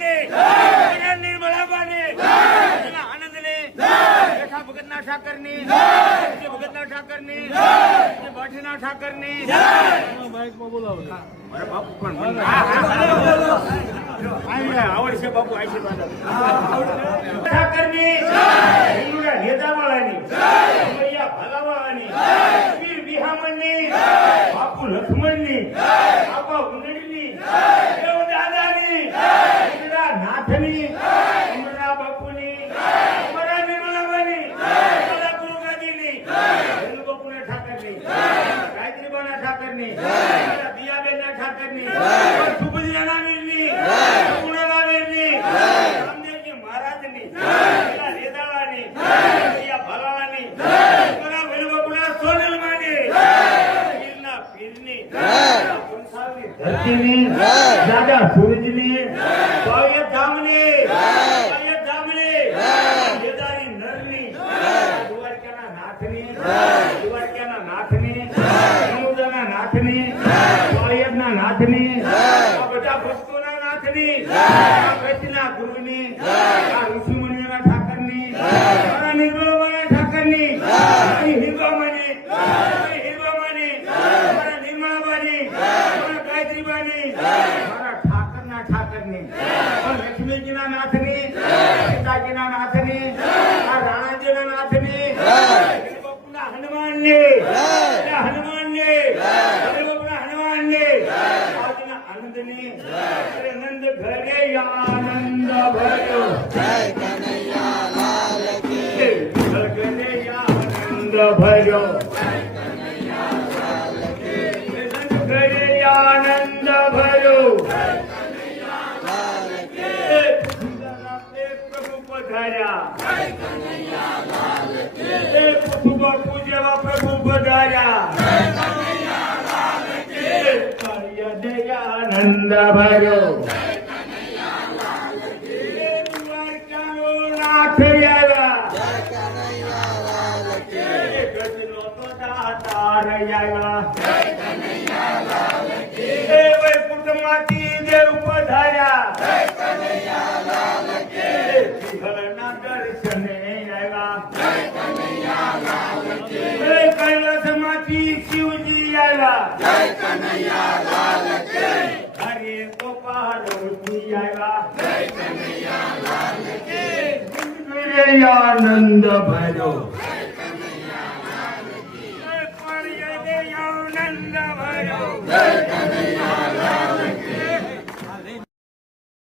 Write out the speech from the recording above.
ને નિર્મળા બાને આનંદ ને રેખા ભગતના ઠાકર ની ભગતના ઠાકર ની બાઠીના ઠાકર ની બાપુ પણ આવડશે બાપુ આશીર્વાદ ઠાકર ની નેતાવાળાની ભલાવાળાની વીર વિહામણની બાપુ લક્ષ્મણની બાપા ઉંદડીની દેવ દાદાની નાથની અમરા બાપુની અમરા નિર્મલાબાની અમરા ગુરુગાદીની બાપુના ઠાકરની ગાયત્રીબાના ઠાકરની દિયાબેનના ઠાકરની સુભદ્રાના વીરની ગુણાના વીરની રામદેવજી મહારાજની રેદાળાની ભલાળાની અમરા વૈલબાપુના સોનલમાની પીરના પીરની ધરતીની દાદા સૂરજની પાળિયા ધામની દેદારી નરની દ્વારકાના નાથની સમુદ્રના નાથની પાળિયાના નાથની આ બધા ભક્તોના નાથની આ કચ્છના ગુરુની આ ઋષિમુનિઓના ઠાકરની આ નિર્મળાબાના ઠાકરની હિરબામાની મારા નિર્મળાબાની મારા ગાયત્રીબાની મારા ઠાકરના ઠાકરની લક્ષ્મીજીના નાથની સીતાજીના નાથની આ રાણાજીના નાથની બાપુના હનુમાનની બાપુના હનુમાનની આજના આનંદની નંદ ઘરે આનંદ ભર્યો જય કનૈયા લાલ કી ઘરે આનંદ ભર્યો આનંદ ભર્યો પ્રભુ પધાર્યા બાપુ જેવા પ્રભુ પધાર્યા આનંદ ભર્યો દ્વારકાનો નાથ આવ્યા ગજનો તો દાતાર આવ્યા વૈકુંઠમાંથી દેવ પધાર્યા સિંહળના દર્શને આવ્યા કૈલાસમાંથી શિવજી આવ્યા હરે તો પાર્વતી આવ્યા આનંદ ભર્યો